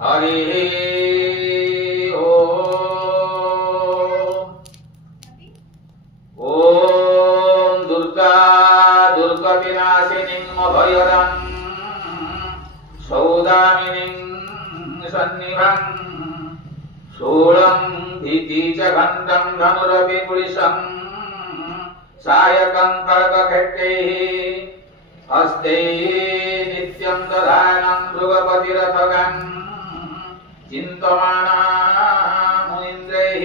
हरि ओम दुर्गा दुर्गविनाशिनीं अभयरं सौदामिनीं सन्निभं शूलं भीतिचघण्टं धनुरविपुलिशं सायकं खड्गखट्टैः हस्तैः नित्यं दधानं मृगपतिरथगन् चिन्तमाना मुनीन्द्रैः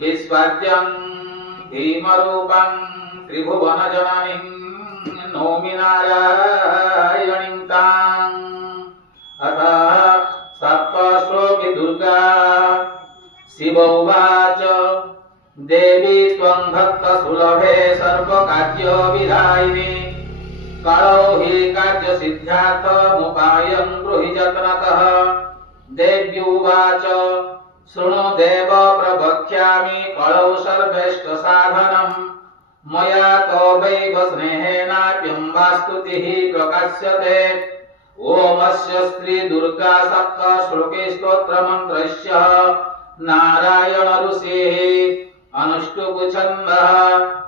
विस्वाद्यं भीमरूपं त्रिभुवनजननीं नौमि नारायणीं ताम्। अथ सप्तश्लोकी दुर्गा शिव उवाच देवी त्वं भक्तसुलभे सर्वकार्यविधायिनी कलौ हि कार्यसिद्ध्यार्थमुपायं ब्रूहि यत्नतः। देवी उवाच शृणु देव प्रवक्ष्यामि कलौ सर्वेष्टसाधनम् मया तवैव स्नेहेनाप्यं वास्तुतिः प्रकाश्यते। ओमस्य श्री दुर्गा सप्तश्लोकी स्तोत्रमन्त्रस्य नारायण ऋषिः अनुष्टुप् छन्दः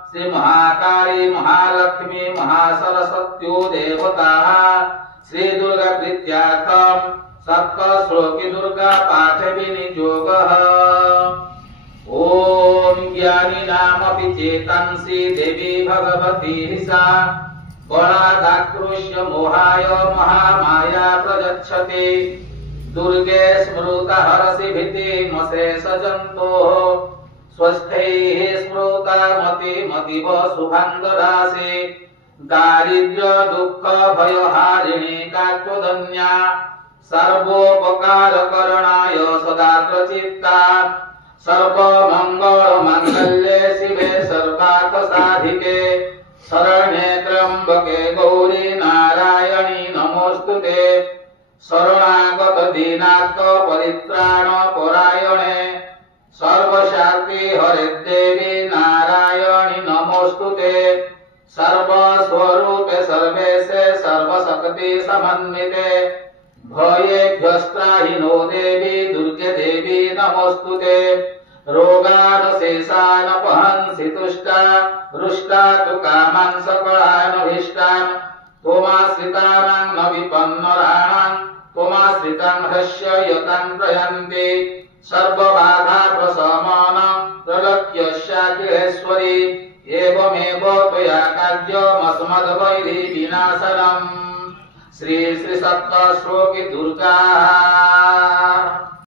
श्री महाकाली महालक्ष्मी महासरस्वत्यो देवताः श्री दुर्गा प्रीत्यार्थं सप्तश्लोकी दुर्गा पाठ विनियोगः। ओम ज्ञानिनामपि चेतंसि देवी भगवती सा बलादाकृष्य मोहाय महामाया प्रयच्छति। दुर्गे स्मृता हरसि भीतिमशेषजन्तोः स्वस्थैः स्मृता मतिमतीव शुभं ददासि। दारिद्र्य दुःख भयहारिणी कात्वदन्या सर्वोपकारकरणाय सदा प्रचित्ता। सर्वमङ्गलमाङ्गल्ये शिवे सर्वार्थसाधिके शरण्ये त्र्यम्बके गौरी नारायणी नमोऽस्तुते। शरणागत दीनार्थ परित्राण परायणे सर्वशक्ति हरे देवी नारायणी नमोऽस्तुते। सर्वस्वरूपे सर्वेशे सर्वशक्ति समन्विते भयेभ्यस्त्राहिनो देवी दुर्गे देवी नमोऽस्तुते। रोगानशेषानपहंसि तुष्टा रुष्टा तु कामान् सकलानभीष्टान्। त्वमाश्रितानां न विपन्नराणां त्वमाश्रितां ह्यस्य यतां प्रयन्ति। सर्वबाधा प्रशमनं प्रलक्ष्यशाखिलेश्वरी एवमेव त्वया कार्यमस्मद्वैरी विनाशनम्। श्री श्री सप्तश्लोकी दुर्गा